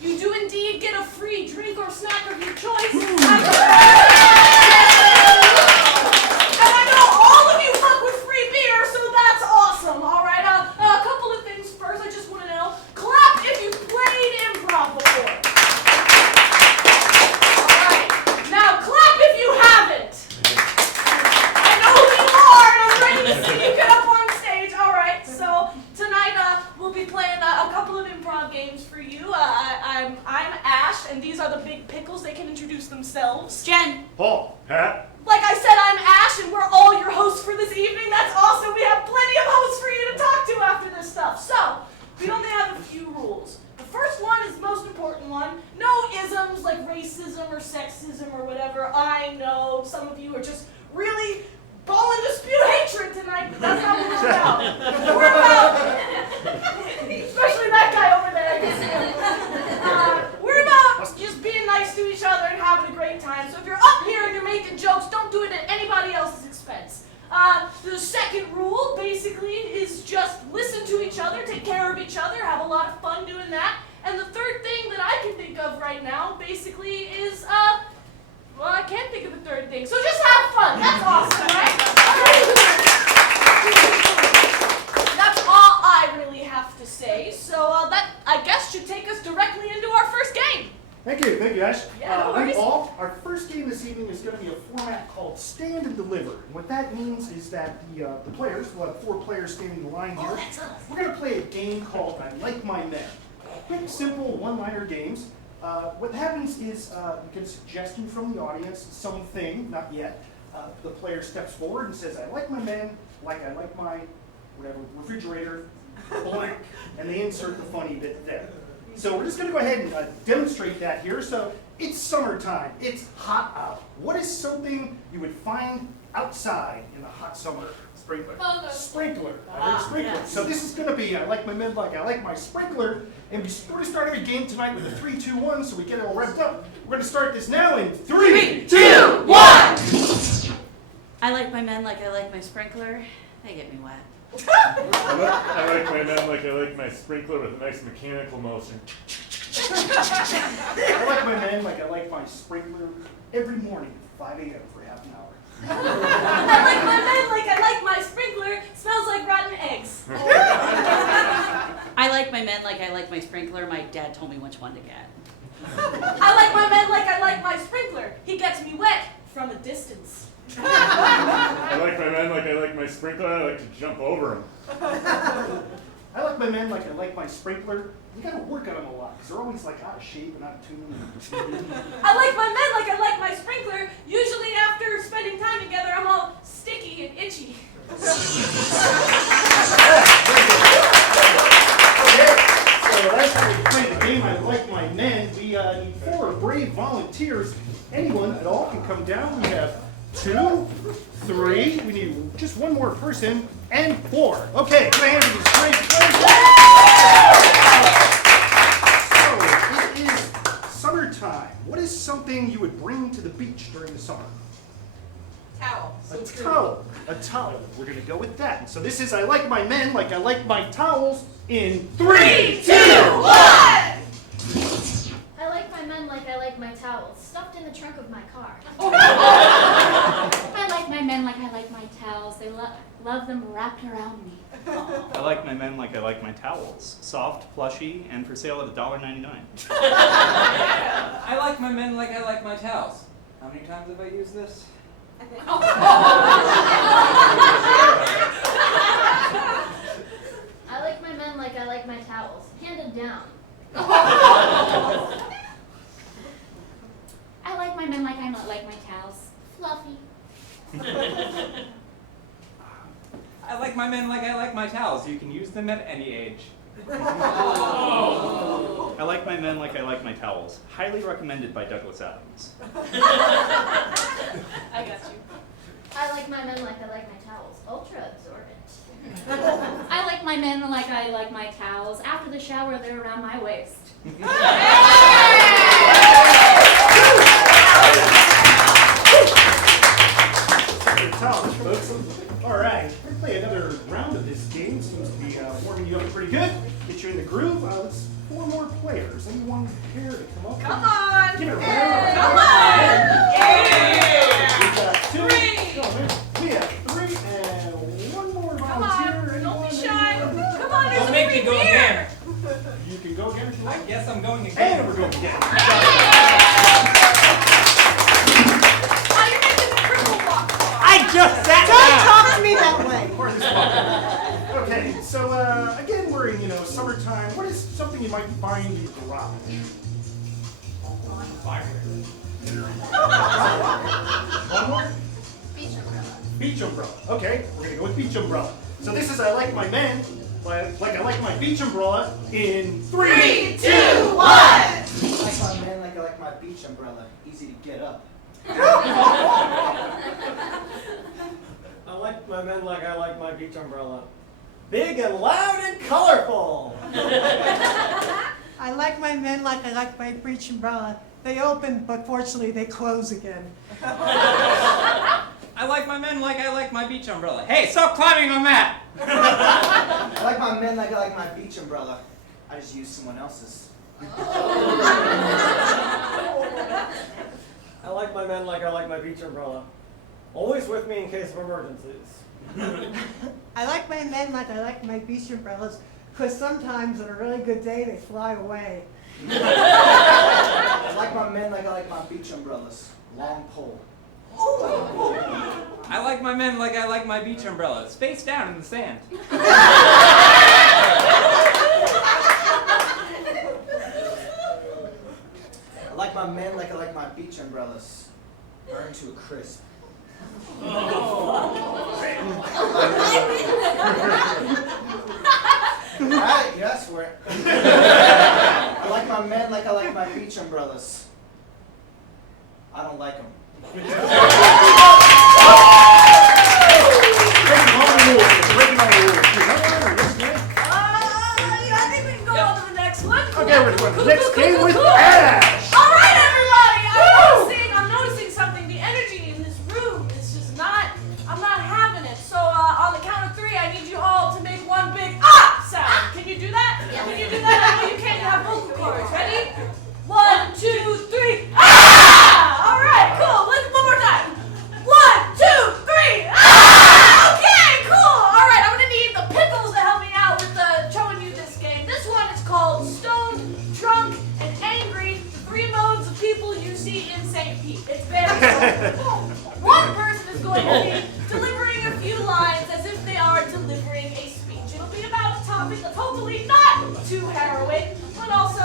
you do indeed get a free drink or snack of your choice. And I know all of you fuck with free beer, so that's awesome. All right, a couple of things first. I just want to know, clap if you've played improv before. All right, now clap if you haven't. I know who you are, and I'm ready to see you get up on stage. All right, so tonight we'll be playing a couple of improv games for you. I'm Ash, and these are the big pickles. They can introduce themselves. Jen. Paul. Pat. Like I said, I'm Ash, and we're all your hosts for this evening. That's awesome. We have plenty of hosts for you to talk to after this stuff. So, we only have a few rules. The first one is the most important one. No isms like racism or sexism or whatever. I know some of you are just really balling to spew hatred tonight, but that's not what we're about. We're about, especially that guy over there. We're about just being nice to each other and having a great time. So if you're up here and you're making jokes, don't do it at anybody else's expense. The second rule basically is just listen to each other, take care of each other, have a lot of fun doing that. And the third thing that I can think of right now basically is, well, I can't think of the third thing, so just have fun. That's awesome, right? That's all I really have to say. So that, I guess, should take us directly into our first game. Thank you, Ash. Yeah, no worries. Paul, our first game this evening is going to be a format called Stand and Deliver. And what that means is that the players, we'll have 4 players standing in the line here. Oh, that's us. We're going to play a game called I Like My Men. Quick, simple, one-liner games. What happens is you get a suggestion from the audience, something, not yet. The player steps forward and says, I like my men, like I like my, whatever, refrigerator, blank. And they insert the funny bit there. So we're just going to go ahead and demonstrate that here. So it's summertime. It's hot out. What is something you would find outside in the hot summer? Sprinkler. Sprinkler. I heard sprinkler. Yes. So this is going to be I like my men like I like my sprinkler. And we're going to start every game tonight with a 3, 2, 1 so we get it all wrapped up. We're going to start this now in 3, 2, 1! I like my men like I like my sprinkler. They get me wet. I like my men like I like my sprinkler with a nice mechanical motion. I like my men like I like my sprinkler every morning at 5 a.m. for half an hour. I like my men like I like my sprinkler. Smells like rotten eggs. I like my men like I like my sprinkler. My dad told me which one to get. I like my men like I like my sprinkler. He gets me wet from a distance. I like my men like I like my sprinkler. I like to jump over them. I like my men like I like my sprinkler. You gotta work on them a lot because they're always like out of shape and out of tune. I like my men like I like my sprinkler. Usually after spending time together, I'm all sticky and itchy. Okay, so that's how we play the game. I like my men. We need 4 brave volunteers. Anyone at all can come down. We have 2, 3. We need just one more person, and 4. Okay, can I hand it to these great players? So it is summertime. What is something you would bring to the beach during the summer? Towel. A towel. A towel. We're going to go with that. So this is I like my men like I like my towels in 3, 2, 1! I like my men like I like my towels, stuffed in the trunk of my car. I like my men like I like my towels. They love them wrapped around me. I like my men like I like my towels. Soft, plushy, and for sale at $1.99. I like my men like I like my towels. How many times have I used this? I like my men like I like my towels, handed down. I like my men like I like my towels. Fluffy. I like my men like I like my towels. You can use them at any age. I like my men like I like my towels. Highly recommended by Douglas Adams. I got you. I like my men like I like my towels, ultra absorbent. I like my men like I like my towels. After the shower, they're around my waist. Towels, folks. All right, we're going to play another round of this game. Seems to be warming you up pretty good. Get you in the groove. Let's 4 more players. players. Anyone care to come up? Come on! Give it a round. Come on! We've got two. Three. Oh, man. We have three and one more Come volunteer. on! Don't Anyone? be shy! Come on, there's Don't a make free me go beer! again. You can go again if you I like. guess I'm going again. And we're going again. Oh, you're making the triple box. Don't talk to me that way. Or this one. Okay, so again, we're in summertime. What is something you might find in the garage? One more? Beach umbrella. Beach umbrella. Okay, we're gonna go with beach umbrella. So this is I like my men, like I like my beach umbrella in 3, 2, 1. I like my man like I like my beach umbrella. Easy to get up. I like my men like I like my beach umbrella. Big and loud and colorful. I like my men like I like my beach umbrella. They open, but fortunately they close again. I like my men like I like my beach umbrella. Hey, stop climbing on that! I like my men like I like my beach umbrella. I just use someone else's. I like my men like I like my beach umbrella. Always with me in case of emergencies. I like my men like I like my beach umbrellas, because sometimes on a really good day they fly away. I like my men like I like my beach umbrellas. Long pole. I like my men like I like my beach umbrellas. Face down in the sand. I like my men like I like my beach umbrellas. Burned to a crisp. Alright, yeah, I swear. I like my men like I like my beach umbrellas. I don't like them. Breaking all the rules. Breaking all the rules. I think we can go on to the next one. Okay, we're going to the next game with Ash. All right, everybody. I'm noticing something. The energy in this room is just not. I'm not having it. So on the count of 3, I need you all to make one big ah sound. Can you do that? Yeah. Can you do that? I know you can't have vocal cords. Ready? 1, 2, 3. Ah! All right, cool. Let's one more time. 1, 2, 3. Ah! Okay, cool. All right, I'm gonna need the pickles to help me out with showing you this game. This one is called Stoned, Drunk, and Angry. The 3 modes of people you see in St. Pete. It's very simple. One person is going to be delivering a few lines as if they are delivering a speech. It'll be about a topic that's hopefully not too harrowing, but also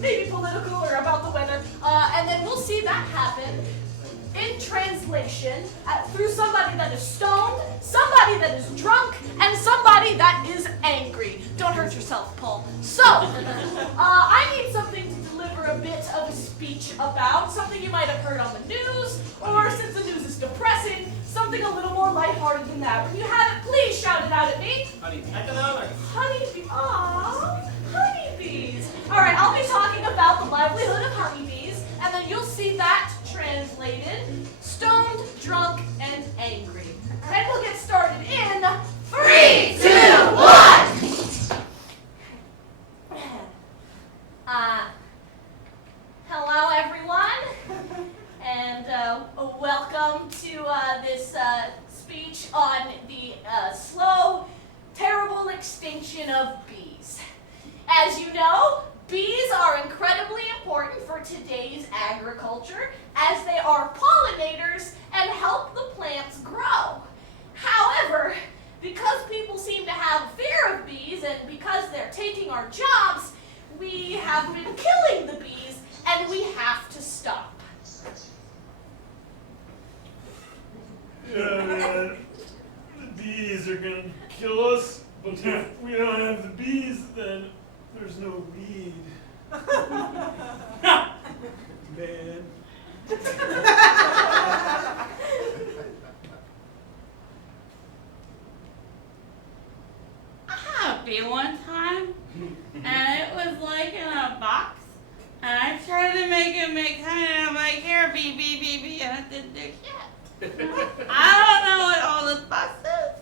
maybe political or about the weather. And then we'll see that happen in translation through somebody that is stoned, somebody that is drunk, and somebody that is angry. Don't hurt yourself, Paul. So, I need something to deliver a bit of a speech about, something you might have heard on the news, or since the news is depressing, something a little more lighthearted than that. When you have it, please shout it out at me. Honeybees. Aww, honeybees. All right, I'll be talking about the livelihood of honeybees, and then you'll see that translated: stoned, drunk, and angry. And we'll get started in 3, 2, 1. Hello, everyone, and welcome to this speech on the slow, terrible extinction of bees. As you know, bees are incredibly important for today's agriculture as they are pollinators and help the plants grow. However, because people seem to have fear of bees and because they're taking our jobs, we have been killing the bees and we have to stop. Yeah, man. The bees are gonna kill us, but if we don't have the bees, then there's no weed. Man. I had a bee one time, and it was like in a box, and I tried to make it make kind of like here, bee, and it didn't do shit. I don't know what all this fuss is.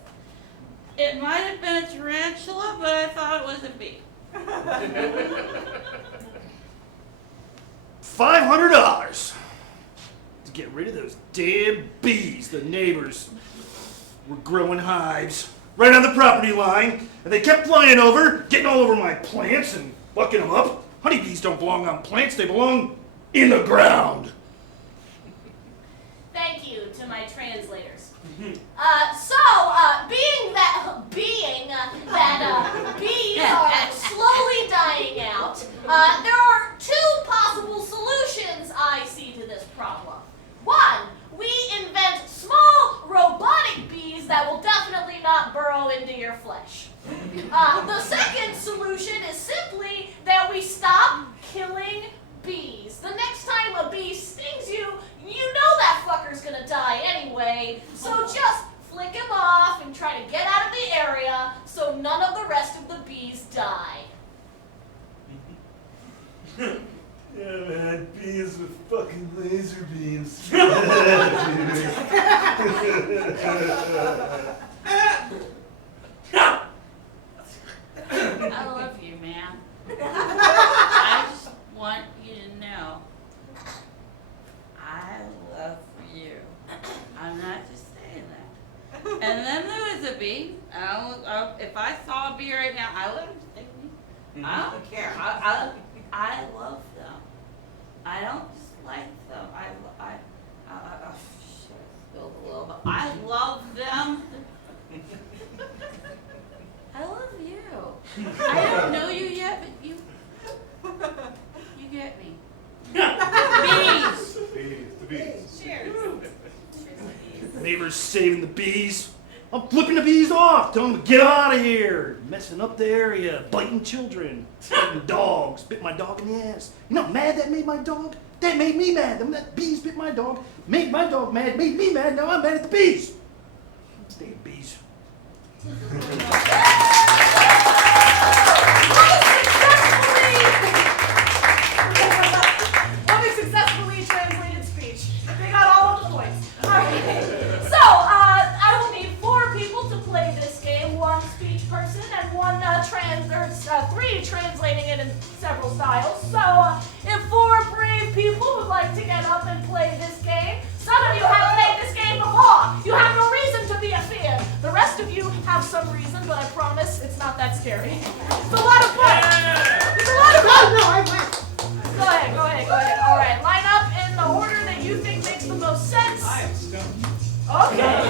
It might have been a tarantula, but I thought it was a bee. $500 to get rid of those damn bees. The neighbors were growing hives right on the property line, and they kept flying over, getting all over my plants and bucking them up. Honeybees don't belong on plants, they belong in the ground. Thank you to my translators. Being that bees are slowly dying out, there are two possible solutions I see to this problem. One, we invent small robotic bees that will definitely not burrow into your flesh. The second solution is simply that we stop killing bees. The next time a bee stings you, you know that fucker's gonna die anyway, so just flick him off and try to get out of the area so none of the rest of the bees die. Yeah, man, bees with fucking laser beams. I love you, man. I just want you to know I love you. I'm not just saying that. And then there was a bee. If I saw a bee right now, I let him sting me. I don't care. I love them. I don't just like them. Shit, I spilled a little bit. I love them. I love you. I don't know you yet, but you get me. Bees. The bees. Cheers. Neighbors saving the bees. I'm flipping the bees off, telling them to get out of here, messing up the area, biting children, biting dogs, bit my dog in the ass. You know how mad that made my dog? That made me mad. Them that bees bit my dog, made my dog mad, made me mad, now I'm mad at the bees. Damn bees. What a successfully translated speech. They got all of the points. All right. So, I will need 4 people to play this game, 1 speech person and 3 translating it in several styles. So, if 4 brave people would like to get up and play this game, some of you have played this game before. You have no reason to be afeared. The rest of you have some reason, but I promise it's not that scary. It's a lot of fun. It's a lot of fun. No, I win. Go ahead. All right, line up in the order that you think makes the most sense. I am stoned. Okay.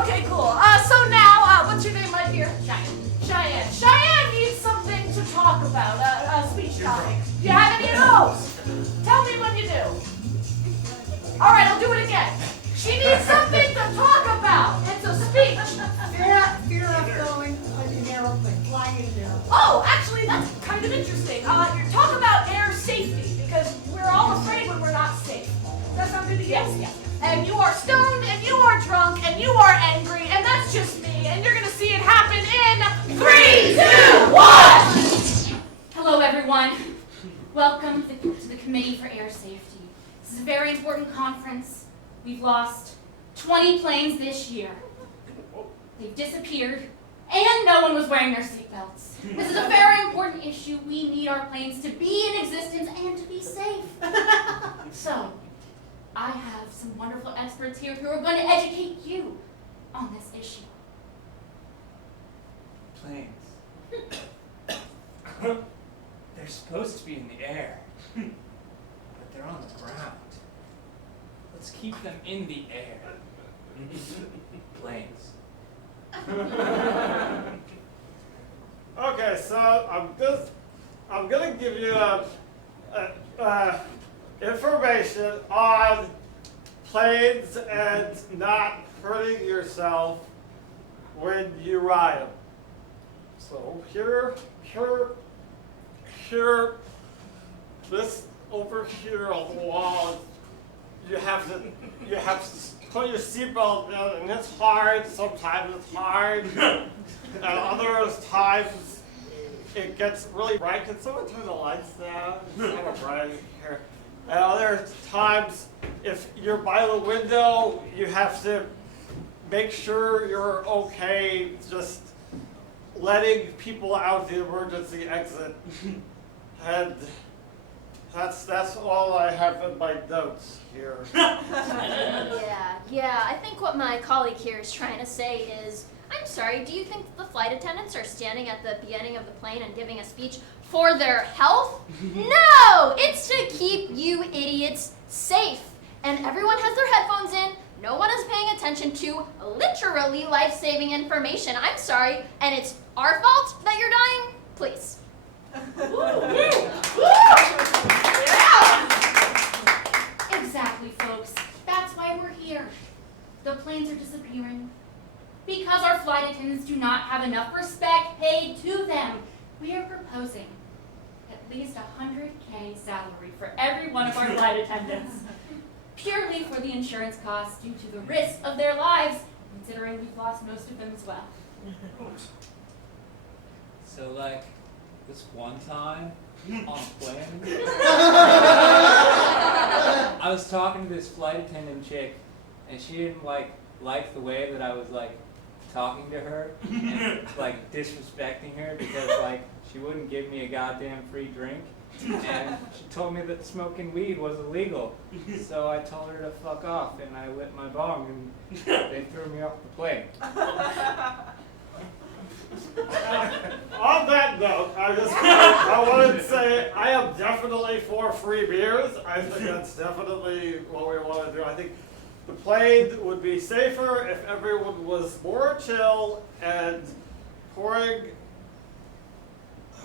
Okay, cool. So now, what's your name, my dear? Cheyenne. Cheyenne needs something to talk about, a speech topic. Do you have any of those? Tell me when you do. All right, I'll do it again. She needs something to talk about. It's a speech. Fear of going on an aeroplane, flying in an aeroplane. Oh, actually, that's kind of interesting. You're talking about air safety, because we're all afraid when we're not safe. Does that sound good to you? Yes. And you are stoned, and you are drunk, and you are angry, and that's just me. And you're going to see it happen in 3, 2, 1! Hello, everyone. Welcome to the Committee for Air Safety. This is a very important conference. We've lost 20 planes this year. They've disappeared, and no one was wearing their seatbelts. This is a very important issue. We need our planes to be in existence and to be safe. So, I have some wonderful experts here who are going to educate you on this issue. Planes. They're supposed to be in the air, but they're on the ground. Let's keep them in the air. Planes. Okay, so I'm gonna give you information on planes and not hurting yourself when you ride them. So here, this over here on the wall, you have to put your seatbelt in, and it's hard. Sometimes it's hard, and other times it gets really bright. Can someone turn the lights down? It's kind of bright here. And other times, if you're by the window, you have to make sure you're okay. Just letting people out the emergency exit. And that's all I have in my notes here. Yeah, I think what my colleague here is trying to say is, I'm sorry, do you think the flight attendants are standing at the beginning of the plane and giving a speech for their health? No! It's to keep you idiots safe. And everyone has their headphones in. No one is paying attention to literally life-saving information. I'm sorry, and it's our fault that you're dying? Please. Exactly, folks. That's why we're here. The planes are disappearing because our flight attendants do not have enough respect paid to them. We are proposing at least $100K salary for every one of our flight attendants, purely for the insurance costs due to the risk of their lives, considering we've lost most of them as well. So like, this one time on a plane, I was talking to this flight attendant chick, and she didn't like the way that I was like talking to her and like disrespecting her because like she wouldn't give me a goddamn free drink, and she told me that smoking weed was illegal. So I told her to fuck off, and I lit my bong, and they threw me off the plane. On that note, I wanted to say I am definitely for free beers. I think that's definitely what we want to do. I think the plane would be safer if everyone was more chill and pouring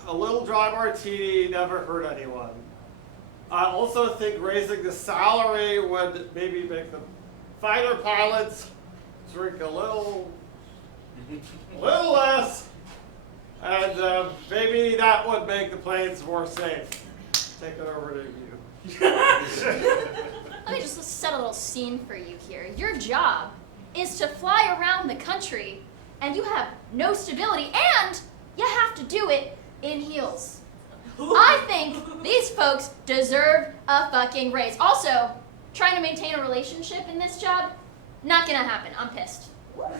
a little dry martini never hurt anyone. I also think raising the salary would maybe make the fighter pilots drink a little less, and maybe that would make the planes more safe. Take it over to you. Let me just set a little scene for you here. Your job is to fly around the country, and you have no stability, and you have to do it in heels. I think these folks deserve a fucking raise. Also, trying to maintain a relationship in this job, not gonna happen. I'm pissed. There you go!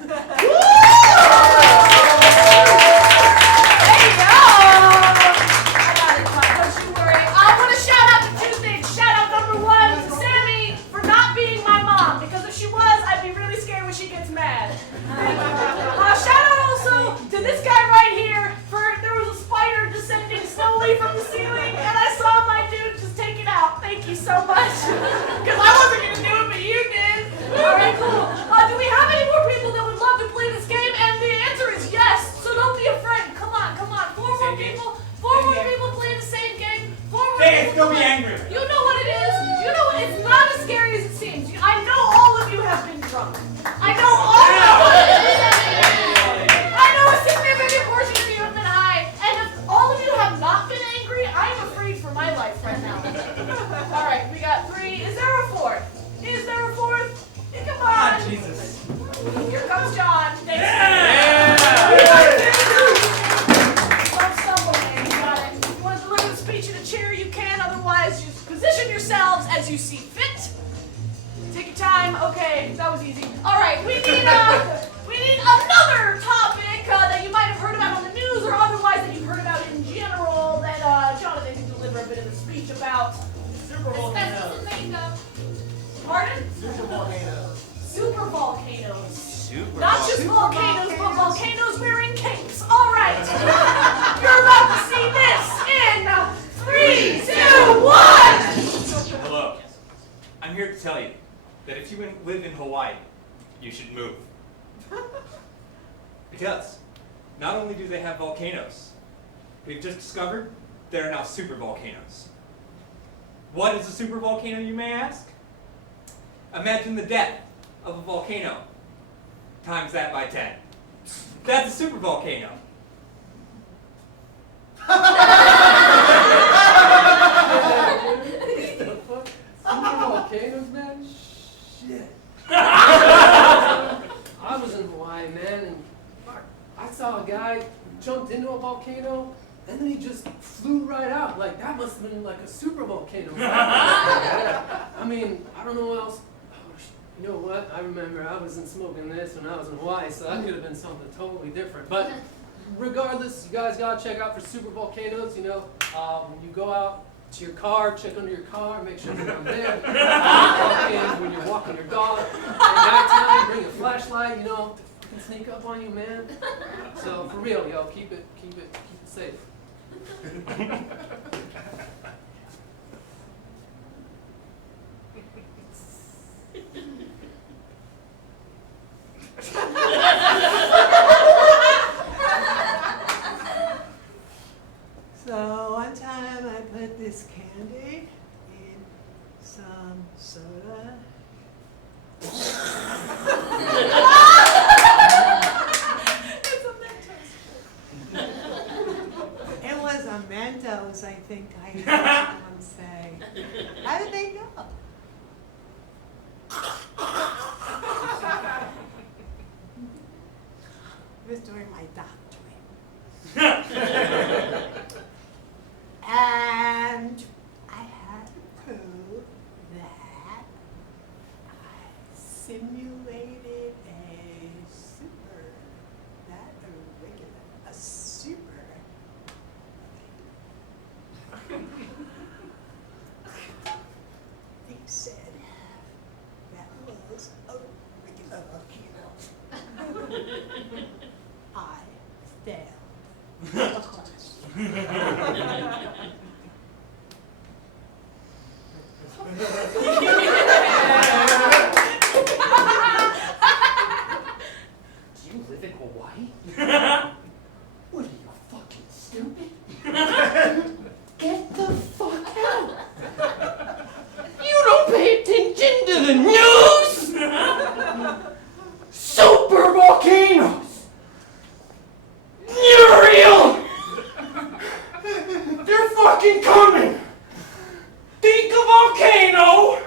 I got it, don't you worry. I want to shout out to two things. Shout out number one to Sammy for not being my mom, because if she was, I'd be really scared when she gets mad. Shout out also to this guy right here for there was a spider descending slowly from the ceiling, and I saw my dude just take it out. Thank you so much. Because I wasn't going to do it, but you did. All right, cool. Do we have any more people that would love to play this game? And the answer is yes, so don't be afraid. Come on. Four more people play the same game. Four more people. Don't be angry. You know what it is. You know it's not as scary as it seems. I know all of you have been drunk. I know all of you. I know a significant portion of you have been high. And if all of you have not been angry, I am afraid for my life right now. All right, we got 3. Is there a 4th? Is there a 4th? Come on. Jesus. Here comes John. Thanks. Don't stumble, man. You got it. If you want to deliver the speech in a chair, you can. Otherwise, just position yourselves as you see fit. Take your time. Okay, that was easy. All right, we need another topic that you might have heard about on the news or otherwise that you've heard about in general that Jonathan can deliver a bit of a speech about. Super volcanoes. Pardon? Super volcanoes. Super volcanoes. Not just volcanoes, but volcanoes wearing capes. All right. You're about to see this in 3, 2, 1. Hello. I'm here to tell you that if you live in Hawaii, you should move. Because not only do they have volcanoes, we've just discovered there are now super volcanoes. What is a super volcano, you may ask? Imagine the depth of a volcano times that by 10. That's a super volcano. Super volcanoes, man? Shit. I was in Hawaii, man, and I saw a guy jumped into a volcano, and then he just flew right out. Like, that must have been like a super volcano. I mean, I don't know what else. You know what? I remember I wasn't smoking this when I was in Hawaii, so that could have been something totally different. But regardless, you guys gotta check out for super volcanoes. You know, when you go out to your car, check under your car, make sure there's none there. When you're walking your dog, at nighttime, bring a flashlight. You know, it can sneak up on you, man. So for real, yo, keep it safe. So one time I put this candy in some soda. It was a Mentos, I think I heard someone say. How did they know? I was doing my doctorate. And I had to prove that I simulated a super, not a regular, a super. They said that was a regular volcano. I failed, of course. Do you live in Hawaii? What are you, fucking stupid? Get the fuck out! You don't pay attention to the news! Super volcanoes! You're real! They're fucking coming! Think a volcano!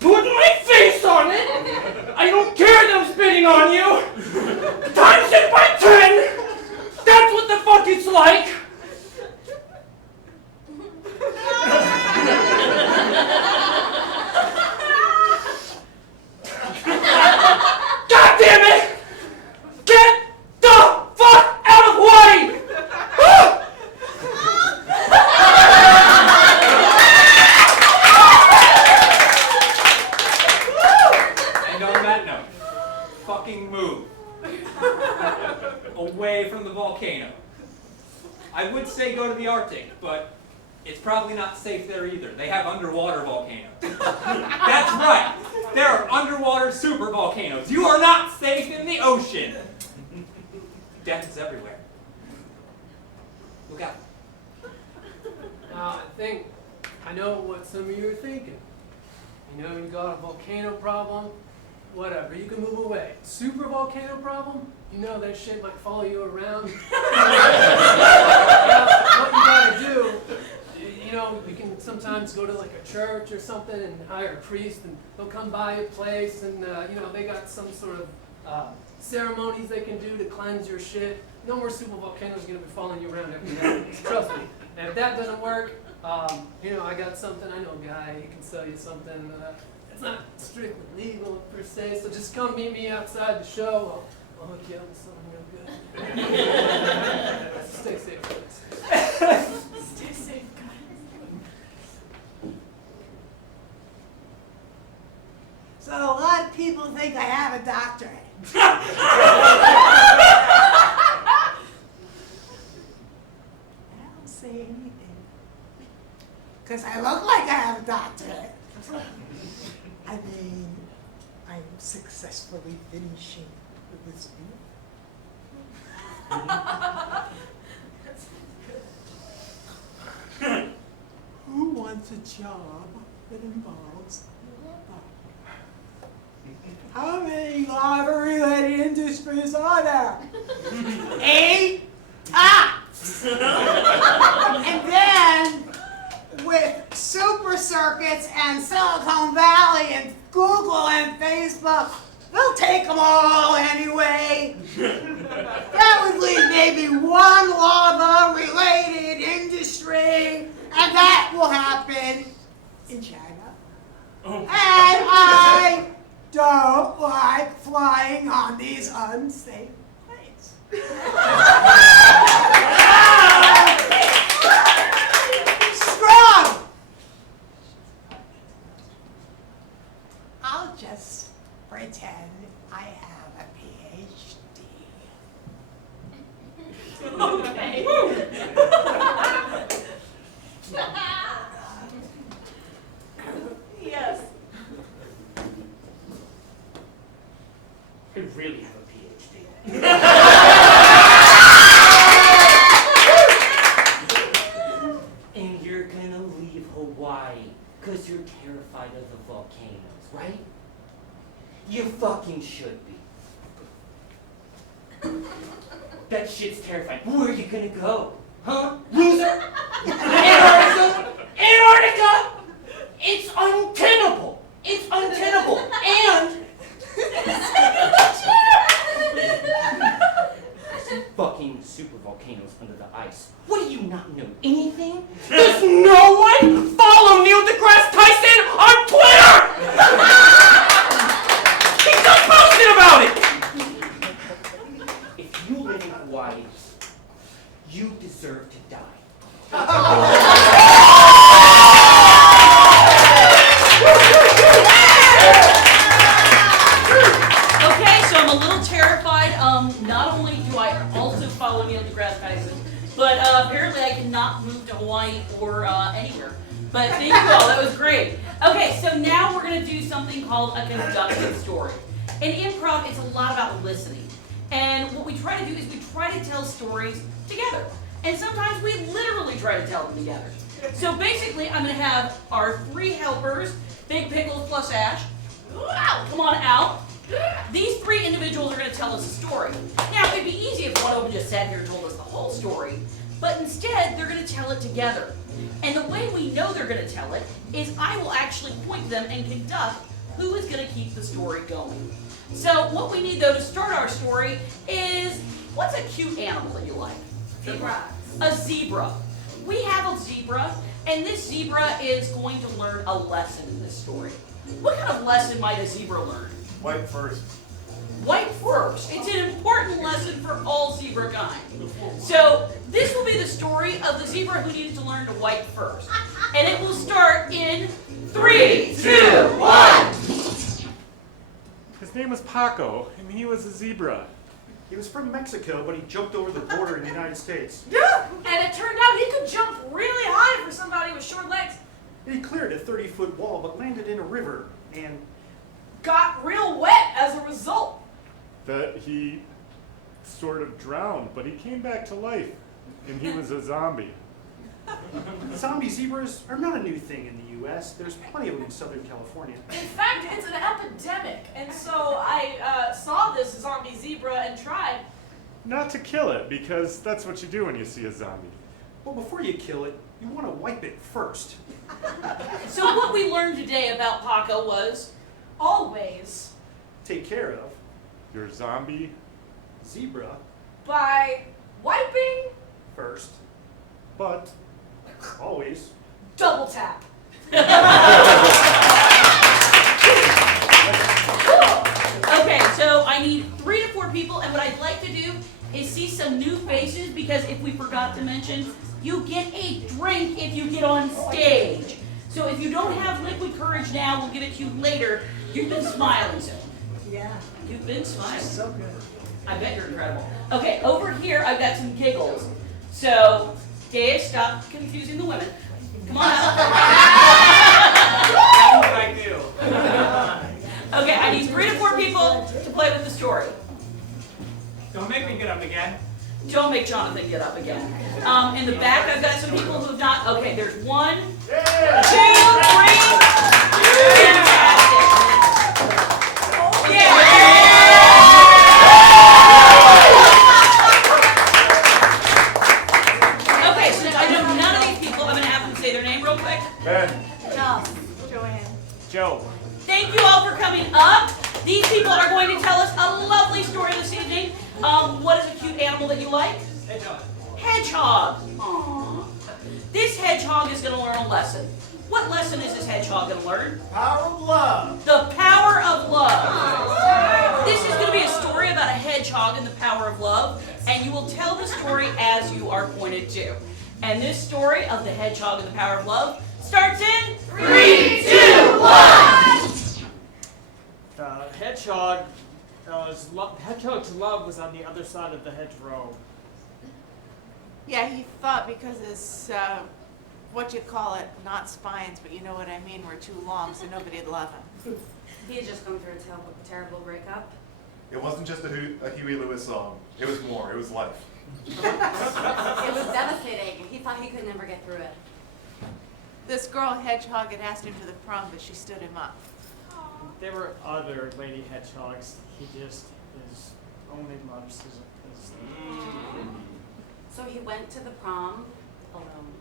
Put my face on it! I don't care them spitting on you! Times it by 10! That's what the fuck it's like! God damn it! Get the fuck out of Hawaii! And on that note, fucking move. Away from the volcano. I would say go to the Arctic, but it's probably not safe there either. They have underwater volcanoes. That's right. There are underwater super volcanoes. You are not safe in the ocean. Death is everywhere. Look out. Now, I know what some of you are thinking. You know, you got a volcano problem, whatever, you can move away. Super volcano problem, you know that shit might follow you around. What you gotta do, you know, you can sometimes go to like a church or something and hire a priest and they'll come by your place and, you know, they got some sort of ceremonies they can do to cleanse your shit. No more super volcanoes are gonna be following you around every day. Trust me. And if that doesn't work, you know, I got something, I know a guy, he can sell you something. It's not strictly legal per se, so just come meet me outside the show. I'll hook you up with something real good. Stay safe, folks. Stay safe, guys. So a lot of people think I have a doctorate. I don't say anything. Because I look like I have a doctorate. I mean, I'm successfully finishing with this book. Who wants a job that involves lava? How many lava-related industries are there? 8? And then, with super circuits and Silicon Valley and Google and Facebook, they'll take them all anyway. That would leave maybe one lava-related industry, and that will happen in China. And I don't like flying on these unsafe planes. Scrub! I'll just pretend I have a PhD. Okay. Yes. I really have a PhD. And you're gonna leave Hawaii because you're terrified of the volcanoes, right? You fucking should be. That shit's terrifying. Where are you gonna go? Huh? Loser? Antarctica? Antarctica? It's untenable. It's untenable. And fucking super volcanoes under the ice. What do you not know? Anything? Does no one follow Neil deGrasse Tyson on Twitter? He just posted about it. If you live in Hawaii, you deserve to die. Okay, so I'm a little terrified. Not only do I also follow Neil deGrasse Tyson, but apparently I cannot move to Hawaii or anywhere. But thank you all, that was great. Okay, so now we're gonna do something called a conducted story. In improv, it's a lot about listening. And what we try to do is we try to tell stories together. And sometimes we literally try to tell them together. So basically, I'm gonna have our 3 helpers, Big Pickles plus Ash. Wow, come on out. These 3 individuals are going to tell us a story. Now, it'd be easy if one of them just sat here and told us the whole story, but instead, they're going to tell it together. And the way we know they're going to tell it is I will actually point them and conduct who is going to keep the story going. So what we need, though, to start our story is, what's a cute animal that you like? Zebra. A zebra. We have a zebra, and this zebra is going to learn a lesson in this story. What kind of lesson might a zebra learn? Wipe first. Wipe first. It's an important lesson for all zebra kind. So this will be the story of the zebra who needed to learn to wipe first. And it will start in 3, 2, 1. His name was Paco, and he was a zebra. He was from Mexico, but he jumped over the border in the United States. Yeah. And it turned out he could jump really high for somebody with short legs. He cleared a 30-foot wall, but landed in a river and Got real wet as a result. That he sort of drowned, but he came back to life, and he was a zombie. zombie zebras are not a new thing in the U.S. There's plenty of them in Southern California. In fact, it's an epidemic. And so I saw this zombie zebra and tried. Not to kill it, because that's what you do when you see a zombie. Well, before you kill it, you want to wipe it first. So what we learned today about Paco was Always take care of your zombie zebra by wiping first, but always double tap. Okay, so I need 3 to 4 people, and what I'd like to do is see some new faces, because if we forgot to mention, you get a drink if you get on stage. So if you don't have liquid courage now, we'll give it to you later. You've been smiling, so. Yeah. You've been smiling. So good. I bet you're incredible. Okay, over here I've got some giggles. So, Dave, stop confusing the women. Come on out. That's what I do. Okay, I need 3 to 4 people to play with the story. Don't make me get up again. Don't make Jonathan get up again. In the back, I've got some people who have not. Okay, there's 1, 2, 3. Fantastic. Yeah. Okay, so I know none of these people. I'm going to have them say their name real quick. Ben. Joanne. Joe. Thank you all for coming up. These people are going to tell us a lovely story this evening. What is a cute animal that you like? Hedgehog. Hedgehog. Aww. This hedgehog is going to learn a lesson. What lesson is this hedgehog going to learn? Power of love. The power of love. This is going to be a story about a hedgehog and the power of love, and you will tell the story as you are pointed to. And this story of the hedgehog and the power of love starts in 3, 2, 1. Hedgehog's love was on the other side of the hedgerow. Yeah, he thought because his, what you call it, not spines, but you know what I mean, were too long, so nobody'd love him. He had just gone through a terrible breakup. It wasn't just a Huey Lewis song. It was more. It was life. It was devastating. He thought he could never get through it. This girl hedgehog had asked him to the prom, but she stood him up. There were other lady hedgehogs. He just only loves his So he went to the prom alone.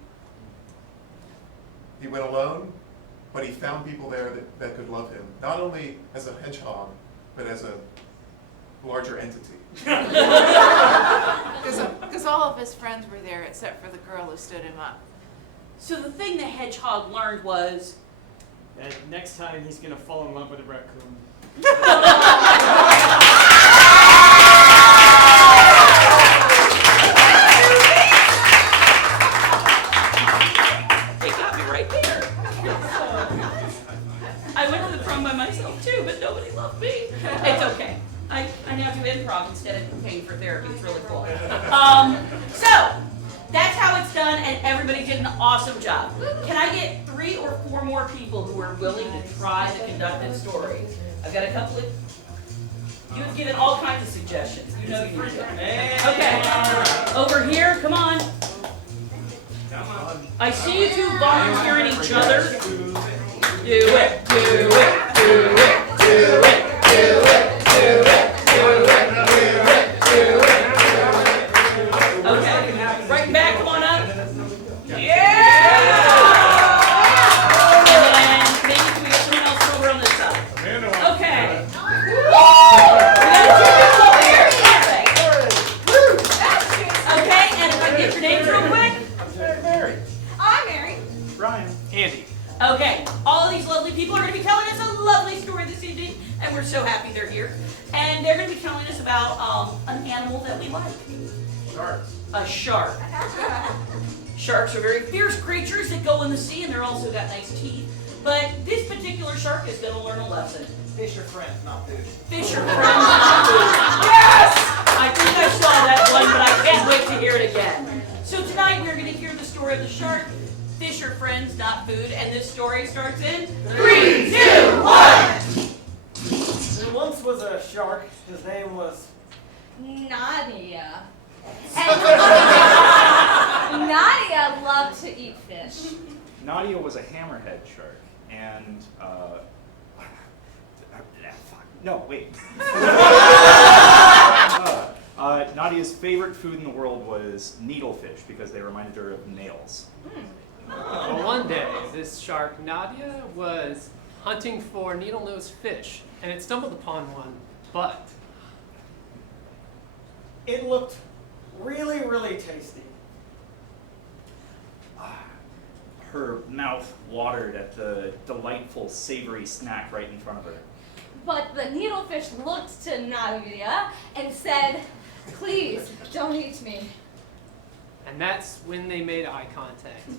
He went alone, but he found people there that could love him, not only as a hedgehog, but as a larger entity. Because all of his friends were there except for the girl who stood him up. So the thing the hedgehog learned was that next time he's going to fall in love with a raccoon. They got me right there. I went to the prom by myself too, but nobody loved me. It's okay. I now do improv instead of paying for therapy. It's really cool. So that's how it's done, and everybody did an awesome job. Can I get 3 or 4 more people who are willing to try to conduct this story? I've got a couple of. You've given all kinds of suggestions. You know you need it. Okay. Over here, come on. I see you two volunteering each other. Do it, do it, do it, do it, do it, do it, do it, do it, do it. Okay. Right back, come on up. Yeah! And maybe we get someone else over on this side. Okay. Okay, and if I can get your names real quick. I'm Mary. Brian. Andy. Okay, all of these lovely people are going to be telling us a lovely story this evening, and we're so happy they're here. And they're going to be telling us about an animal that we like. Sharks. A shark. Sharks are very fierce creatures that go in the sea, and they're also got nice teeth. But this particular shark is going to learn a lesson. Fish are friends, not food. Fish are friends, not food. Yes! I think I saw that one, but I can't wait to hear it again. So tonight we're going to hear the story of the shark. Fish are friends, not food, and this story starts in 3, 2, 1. There once was a shark. His name was Nadia. And Nadia loved to eat fish. Nadia was a hammerhead shark, and no, wait. Nadia's favorite food in the world was needlefish because they reminded her of nails. Well, one day, this shark, Nadia, was hunting for needle-nosed fish, and it stumbled upon one, but it looked really, really tasty. Her mouth watered at the delightful, savory snack right in front of her. But the needlefish looked to Nadia and said, "Please, don't eat me." and that's when they made eye contact,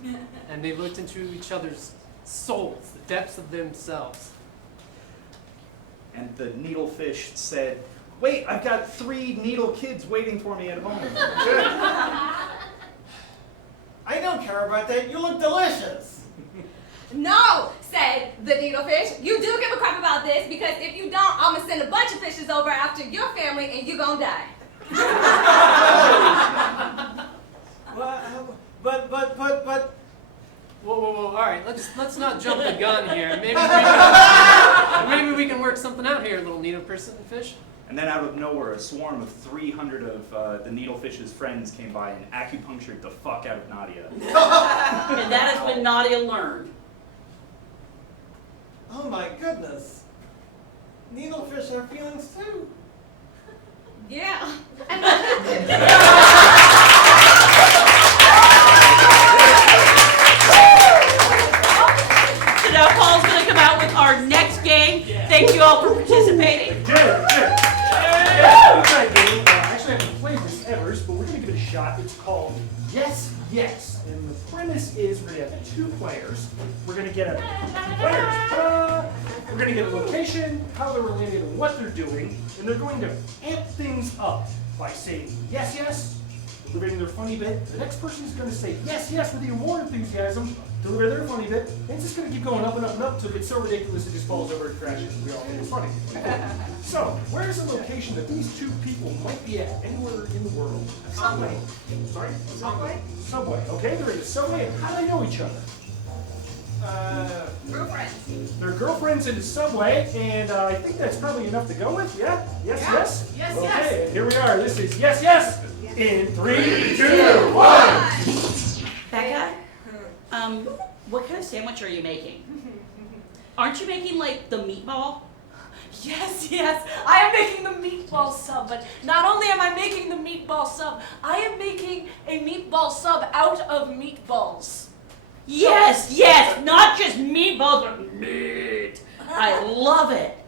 and they looked into each other's souls, the depths of themselves. And the needlefish said, "Wait, I've got 3 needle kids waiting for me at home." I don't care about that. You look delicious. "No," said the needlefish. "You do give a crap about this, because if you don't, I'm gonna send a bunch of fishes over after your family and you gonna die." But. Whoa! All right, let's not jump the gun here. Maybe we can work something out here, little needle person fish. And then out of nowhere, a swarm of 300 of the needlefish's friends came by and acupunctured the fuck out of Nadia. And that is when Nadia learned. Oh my goodness. Needlefish have feelings too. Yeah. So now Paul's going to come out with our next game. Thank you all for participating. that game, actually I haven't played this ever, but we're going to give it a shot. It's called Yes, Yes. And the premise is we're going to have 2 players. We're going to get we're going to get a location, how they're related, and what they're doing, and they're going to amp things up by saying yes, yes, delivering their funny bit. The next person is going to say yes, yes with even more enthusiasm, deliver their funny bit, and it's just going to keep going up and up and up until it's so ridiculous it just falls over and crashes. We all think it's funny. So, where's the location that these 2 people might be at anywhere in the world? Subway. Sorry? Subway? Subway. Okay, they're in a subway, and how do they know each other? Girlfriends. They're girlfriends in the subway, and I think that's probably enough to go with. Yeah? Yes, yes? Yes, okay, yes. here we are. This is yes, yes. In 3, 2, 1. Becca, what kind of sandwich are you making? Aren't you making like the meatball? Yes, yes, I am making the meatball sub, but not only am I making the meatball sub, I am making a meatball sub out of meatballs. Yes, yes, not just meatballs, but meat. I love it.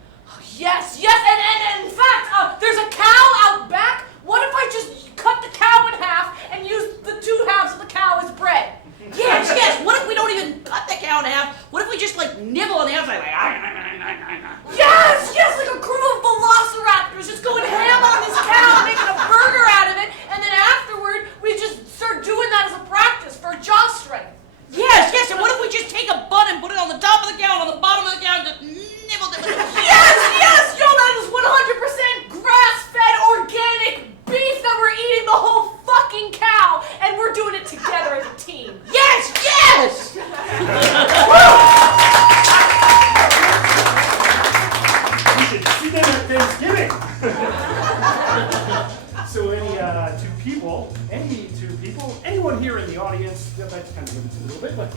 Yes, yes, and in fact, there's a cow out back. What if I just cut the cow in half and use the 2 halves of the cow as bread? Yes, yes, what if we don't even cut the cow in half? What if we just like nibble on the outside like Yes, yes, like a crew of velociraptors just going ham on this cow, making a burger out of it, and then afterward, we just start doing that as a practice for jaw strength. Yes, yes, and what if we just take a bun and put it on the top of the cow and on the bottom of the cow and just nibble. Yes, yes, yo, that is 100% grass-fed organic beef that we're eating the whole fucking cow, and we're doing it together as a team. Yes, yes! You should see them at Thanksgiving. So any two people, anyone here in the audience, that's kind of limited a little bit, but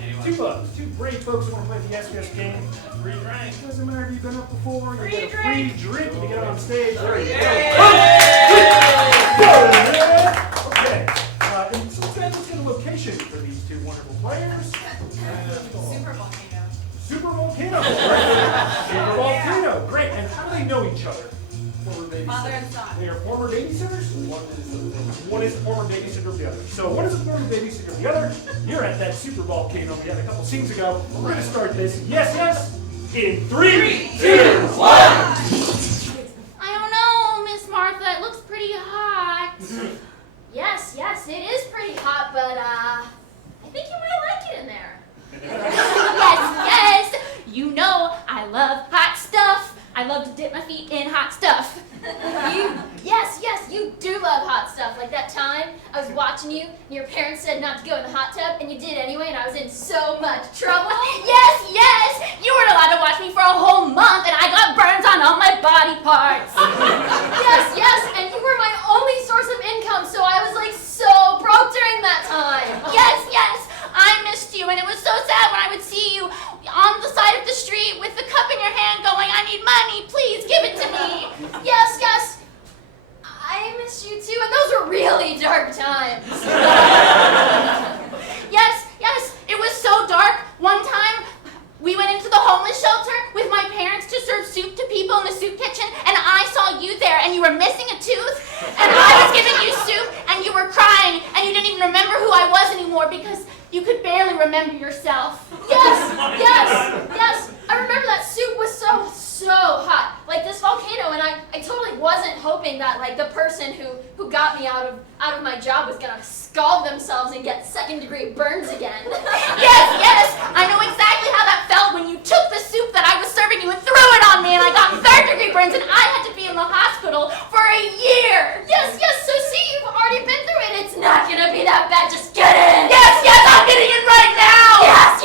two brave folks who want to play the yes game. Free drink. Doesn't matter if you've been up before, you get a free drink when you get on stage. There you go. Okay. And so let's get a location for these 2 wonderful players. Super volcano. Super volcano. Great. Super volcano. Great. And how do they know each other? Father and son. They are former babysitters? One is a former babysitter of the other. So one is a former babysitter of the other. You're at that super volcano we had a couple scenes ago. We're going to start this. Yes, yes. In 3, 2, 1. I don't know, Miss Martha. It looks pretty hot. Yes, yes, it is pretty hot, but I think you might like it in there. Yes, yes. You know I love hot stuff. I love to dip my feet in hot stuff. Yes, you do love hot stuff. Like that time I was watching you, and your parents said not to go in the hot tub, and you did anyway, and I was in so much trouble. Yes, you weren't allowed to watch me for a whole month, and I got burns on all my body parts. Yes, and you were my only source of income, so I was like so broke during that time. Yes, I missed you, and it was so sad when I would see you on the side of the street with the cup in your hand going, I need money, please give it to me. Yes, I miss you too, and those were really dark times. Yes, it was so dark. One time, we went into the homeless shelter with my parents to serve soup to people in the soup kitchen, and I saw you there, and you were missing a tooth, and I was giving you soup, and you were crying, and you didn't even remember who I was anymore because you could barely remember yourself. Yes, I remember that soup was so hot, like this volcano, and I totally wasn't hoping that like the person who got me out of my job was gonna scald themselves and get 2nd-degree burns again. Yes, I know exactly how that felt when you took the soup that I was serving you and threw it on me, and I got 3rd-degree burns, and I had to be in the hospital for a year. Yes, so see, you've already been through it. It's not gonna be that bad. Just get in. Yes, I'm getting in right now. Yes.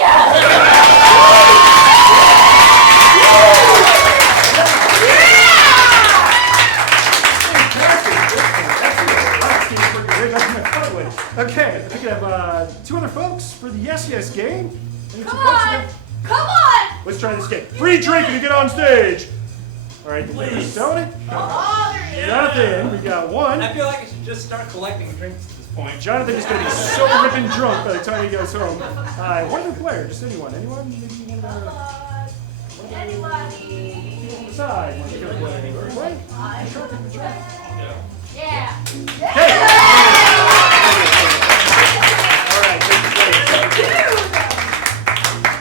Okay, we can have 2 other folks for the yes game. Come on! Let's try this game. Free drink when you get on stage. All right, please. Selling it. Jonathan, we got 1. I feel like I should just start collecting drinks at this point. Jonathan is going to be so ripping drunk by the time he goes home. One other player, just anyone. Maybe you want to... Anybody? the side. Want to go play? Play? Yeah.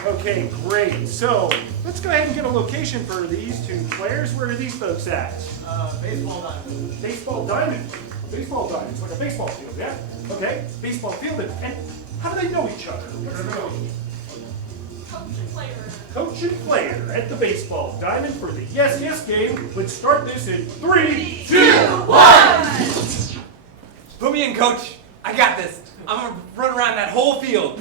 Okay, great. So let's go ahead and get a location for these two players. Where are these folks at? Baseball diamond. Baseball diamond. Baseball diamond. It's like a baseball field, yeah? Okay, baseball field. And how do they know each other? Coach and player at the baseball diamond for the Yes Yes game. Let's start this in 3, 2, 1. Put me in, coach. I got this. I'm gonna run around that whole field.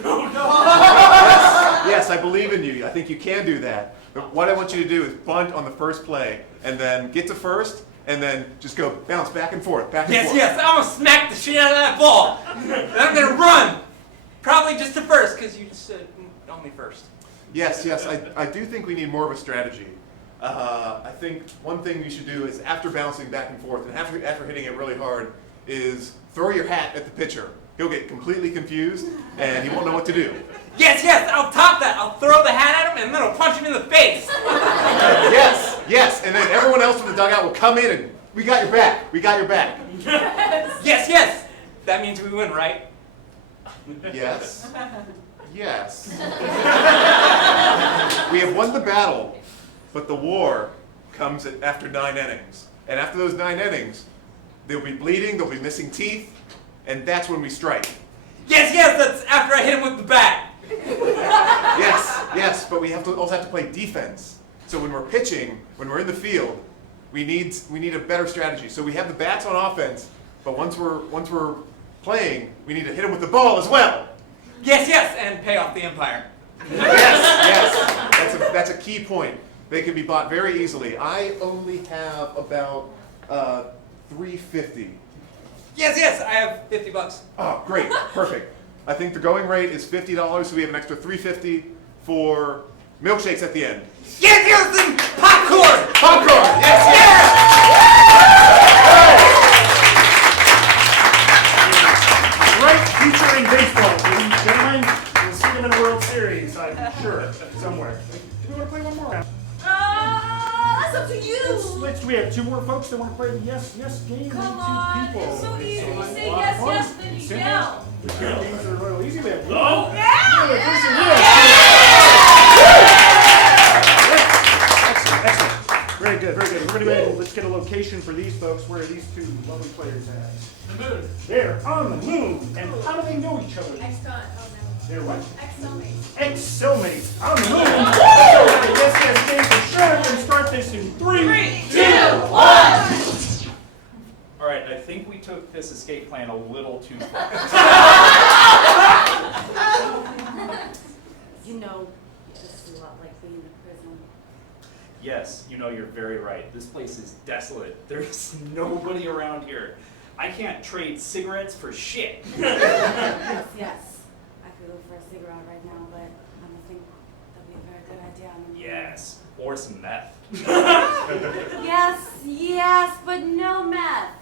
Yes, I believe in you. I think you can do that. But what I want you to do is bunt on the first play, and then get to first, and then just go bounce back and forth, back and forth. Yes, I'm gonna smack the shit out of that ball. And I'm gonna run. Probably just to first, because you just said only first. Yes, I do think we need more of a strategy. I think one thing we should do is after bouncing back and forth, and after hitting it really hard, is throw your hat at the pitcher. He'll get completely confused, and he won't know what to do. Yes, I'll top that. I'll throw the hat at him, and then I'll punch him in the face. Yes, and then everyone else from the dugout will come in, and we got your back. We got your back. Yes. That means we win, right? Yes. We have won the battle, but the war comes after 9 innings. And after those 9 innings, they'll be bleeding, they'll be missing teeth, and that's when we strike. Yes, that's after I hit him with the bat. Yes, but we also have to play defense. So when we're pitching, when we're in the field, we need a better strategy. So we have the bats on offense, but once we're playing, we need to hit them with the ball as well. Yes, and pay off the umpire. Yes. That's a key point. They can be bought very easily. I only have about $3.50. Yes, I have $50. Oh, great, perfect. I think the going rate is $50, so we have an extra $3.50 for milkshakes at the end. Yes, and popcorn. Yes. Great future in baseball, ladies and gentlemen. We'll see them in the World Series, I'm sure, somewhere. Do we want to play one more round? That's up to you. We have 2 more folks that want to play the Yes game. Come Only 2 on, people. it's so easy. You say yes, then you yell. The games are real easy. We have Yeah! Excellent. Very good. We're going to go ahead and let's get a location for these folks. Where are these 2 lovely players at? The moon. They're on the moon. And how do they know each other? They're what? Ex-cellmates on the moon. Yes, game for sure. We're going to start this in 3, 2, 1. All right, I think we took this escape plan a little too far. You know, this is a lot like being in a prison. Yes, you're very right. This place is desolate. There's nobody around here. I can't trade cigarettes for shit. Yes. I could go for a cigarette right now, but I don't think that'd be a very good idea. Yes, or some meth. Yes, but no meth.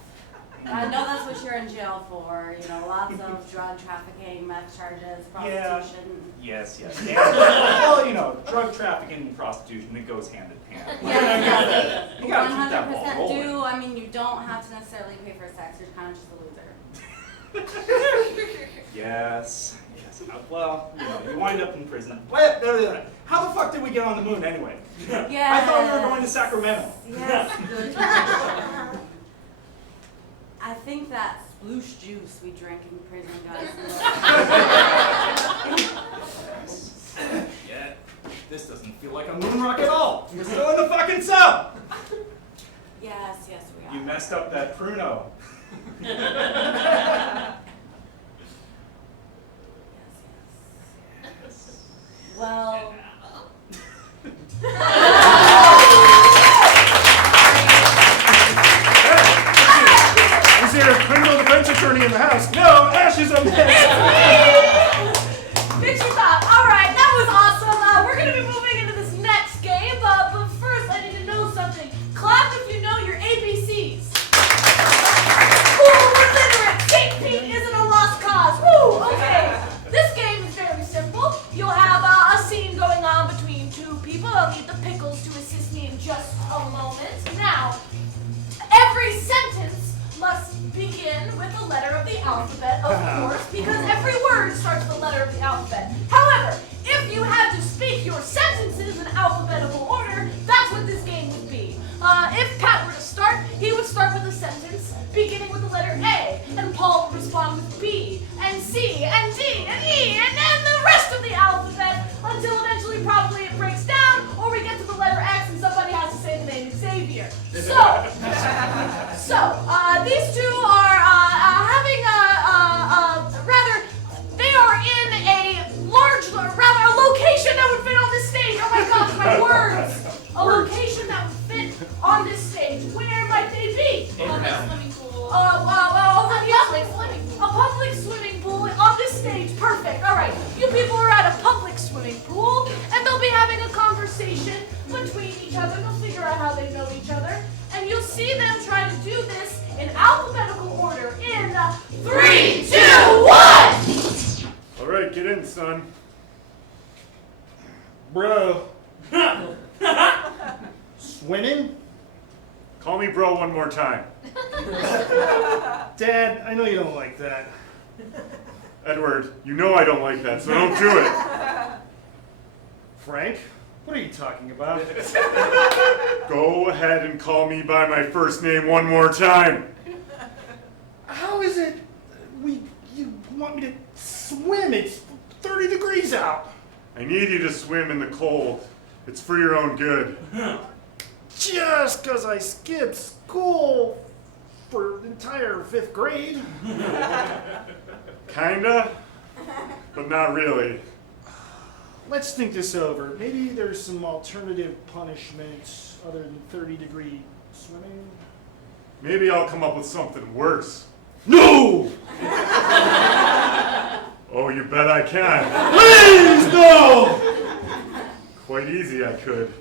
I know that's what you're in jail for. Lots of drug trafficking, meth charges, prostitution. Yes. Well, drug tracficking and prostitution, it goes hand in hand. Yes, You gotta keep that ball 100% rolling. do. I mean, you don't have to necessarily pay for sex. You're kind of just a loser. Yes. Well, you wind up in prison. How the fuck did we get on the moon anyway? Yes. I thought we were going to Sacramento. Yes, good. I think that sploosh juice we drank in prison, guys. Yeah, this doesn't feel like a moon rock at all. We're still in the fucking sub. Yes, we are. You messed up that pruno. Well. Is there a criminal defense attorney in the house? No, Ash is a mess. Picture thought. All right, that was awesome. We're going to be moving into this next game, but first I need to know something. Clap if you know your ABCs. Ooh, we're literate. St Pete isn't a lost cause. Woo, okay. This game is very simple. You'll have a scene going people. I'll need the pickles to assist me in just a moment. Now, every sentence must begin with the letter of the alphabet, of course, because every word starts with the letter of the alphabet. However, if you had to speak your sentences in alphabetical order, that's what this game would be. If Pat were to start, he would start with a sentence beginning with the letter A, and Paul would respond with B, and C, and D, and E, and then the rest of the alphabet until eventually probably it breaks down, or we get to the letter X and somebody has to say the name Xavier. So these two are having they are in a location that would fit on this stage. Oh my gosh, my words. A location that would fit on this stage. Where might they be? Public swimming pool. A public swimming pool on this stage. Perfect. All right. You people are at a public swimming pool, and they'll be having a conversation between each other. They'll figure out how they know each other, and you'll see them try to do this in alphabetical order in 3, 2, 1. All right, get in, son. Bro. Swimming? Call me bro one more time. Dad, I know you don't like that. Edward, you know I don't like that, so don't do it. Frank, what are you talking about? Go ahead and call me by my first name one more time. How is it you want me to swim? It's 30 degrees out. I need you to swim in the cold. It's for your own good. Just because I skipped school for the entire 5th grade. Kinda, but not really. Let's think this over. Maybe there's some alternative punishments other than 30-degree swimming. Maybe I'll come up with something worse. No! Oh, you bet I can. Please, no! Quite easy, I could.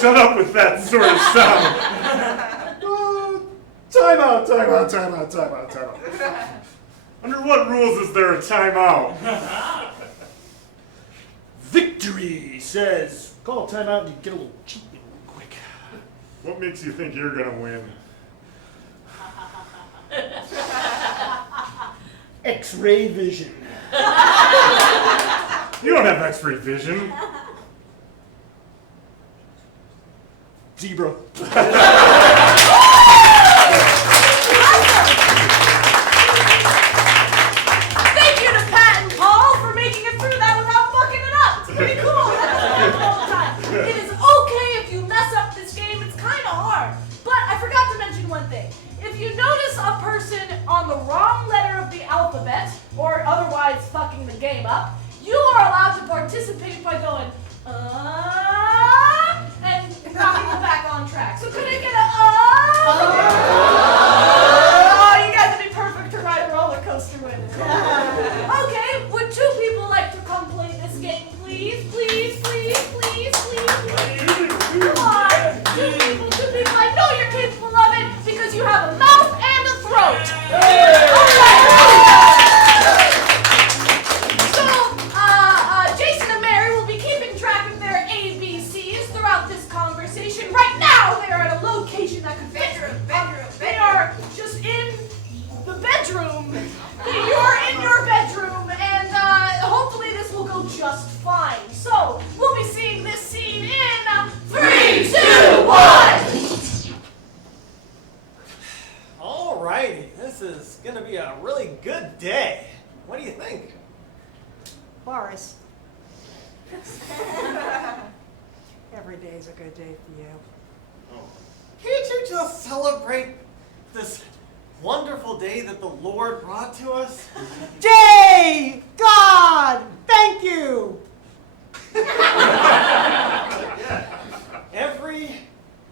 Shut up with that sort of sound. Time out. Under what rules is there a timeout? Victory says, call timeout and you get a little cheating real quick. What makes you think you're gonna win? X-ray vision. You don't have X-ray vision. Zebra. Thank you to Pat and Paul for making it through that without fucking it up. It's pretty cool. All the time. It is okay if you mess up this game. It's kind of hard. But I forgot to mention one thing. If you notice a person on the wrong letter of the alphabet, or otherwise fucking the game up, you are allowed to participate by going, and knocking them back on track. So could I get a Oh, you guys would be perfect to ride a roller coaster with. Okay, would 2 people like to come play this game, please? Please. Come on, 2 people. I know you're capable of it because you have a mouth and a throat. So, Jason and Mary will be keeping track of their ABCs throughout this conversation. Right now, they are at a location that could fit. They are just in the bedroom. You're in your bedroom, and hopefully this will go just fine. So, we'll be seeing this scene in 3, 2, 1. Alrighty, this is gonna be a really good day. What do you think? Boris. Every day is a good day for you. Can't you just celebrate this wonderful day that the Lord brought to us? Day! God! Thank you!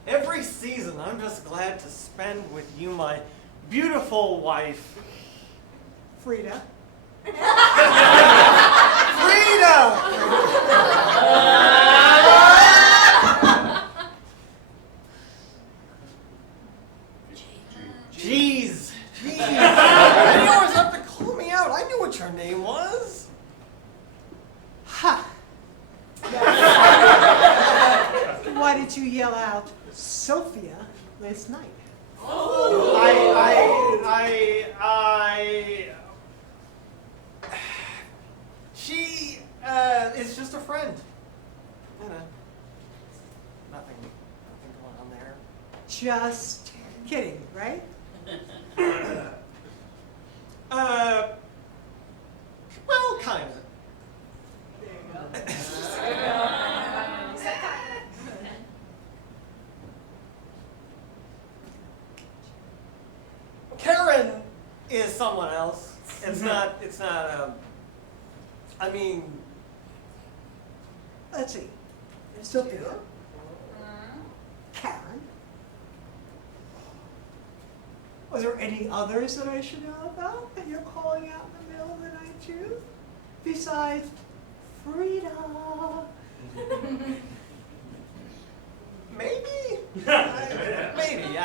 Every season, I'm just glad to spend with you, my beautiful wife. Frida. Jeez. You always have to call me out to yell out Sophia last night? She is just a friend. You know, nothing going on there. Just kidding, right? Well, kind of. Karen is someone else. It's not, I mean. Let's see. Sophia. Karen. Are there any others that I should know about that you're calling out in the middle of the night too? Besides Frida. Maybe? Maybe.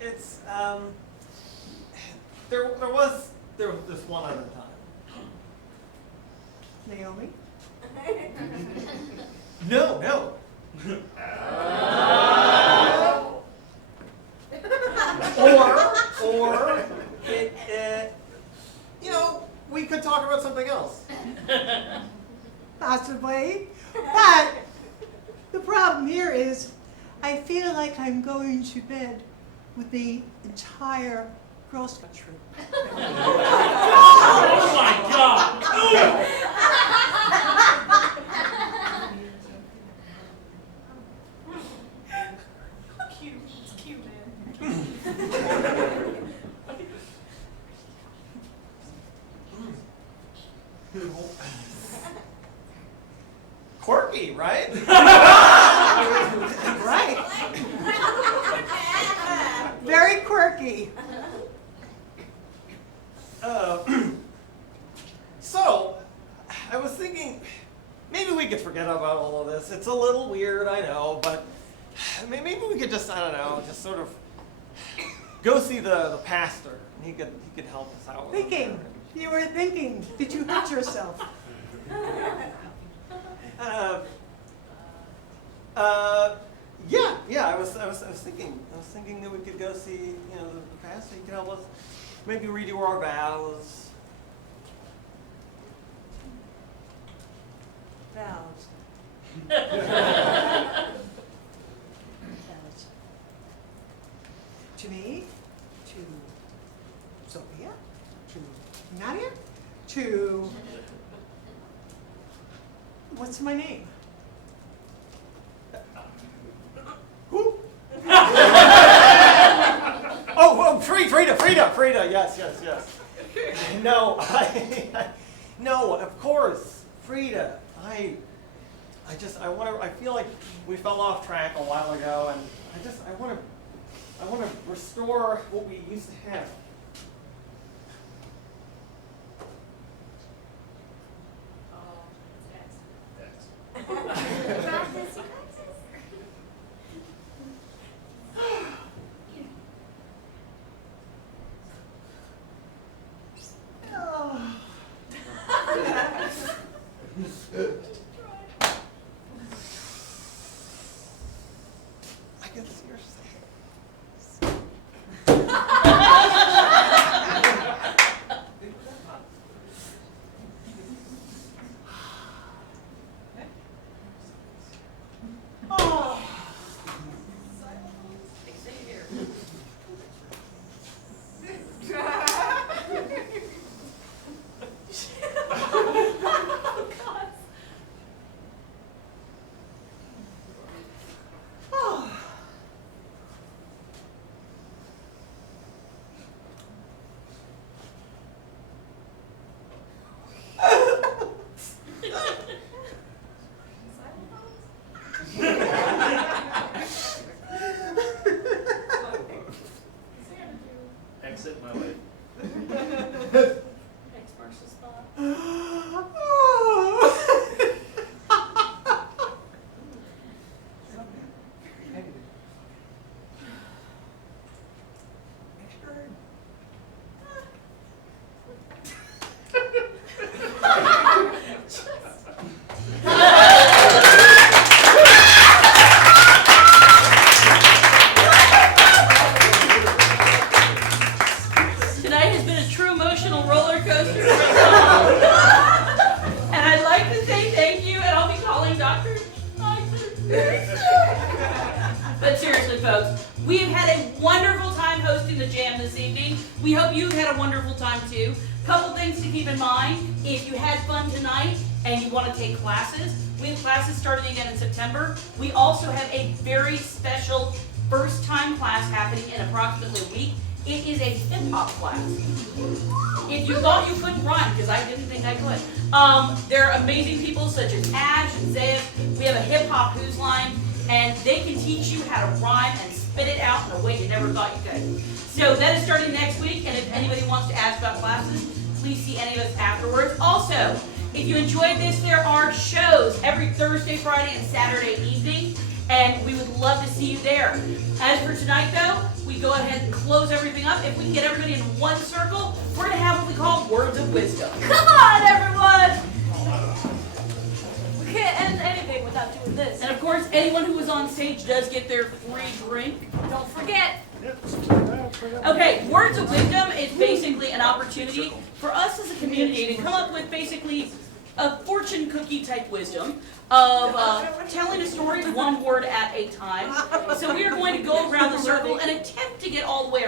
It's, there was this one other time. Naomi? No. Or it, we could talk about something else. Possibly. But the problem here is I feel like I'm going to bed with the entire Girl Scout troop. Oh my God! Cute. It's cute, man. Quirky, right? Right. Very quirky. So, I was thinking, maybe we could forget about all of this. It's a little weird, I know, but maybe we could just, I don't know, just sort of go see the pastor. And he could help us out with Thinking. You were thinking. Did you hurt yourself? Yeah. I was thinking that we could go see, the pastor. He could help us, maybe redo our vows. Vows. To me, to Sophia, to Nadia, to what's my name? Who? Frida, yes. No, of course, Frida. I feel like we fell off track a while ago, and I want to restore what we used to have. I can see your face. emotional roller coaster. And I'd like to say thank you, and I'll be calling Dr. But seriously, folks, we have had a wonderful time hosting the jam this evening. We hope you've had a wonderful time too. Couple things to keep in mind. If you had fun tonight and you want to take classes, we have classes starting again in September. We also have a very special first time class happening in approximately a week. It is a hip hop class. If you thought you couldn't rhyme, because I didn't think I could, there are amazing people such as Ash and Zayas. We have a hip hop who's line, and they can teach you how to rhyme and spit it out in a way you never thought you could. So that is starting next week, and if anybody wants to ask about classes, please see any of us afterwards. Also, if you enjoyed this, there are shows every Thursday, Friday, and Saturday evening, and we would love to see you there. As for tonight, though, we go ahead and close everything up. If we can get everybody in one circle, we're going to have what we call Words of Wisdom. Come on, everyone! We can't end anything without doing this. And of course, anyone who was on stage does get their free drink. Don't forget. Okay, Words of Wisdom is basically an opportunity for us as a community to come up with basically a fortune cookie type wisdom of telling a story one word at a time. So we are going to go around the circle and attempt to get all the way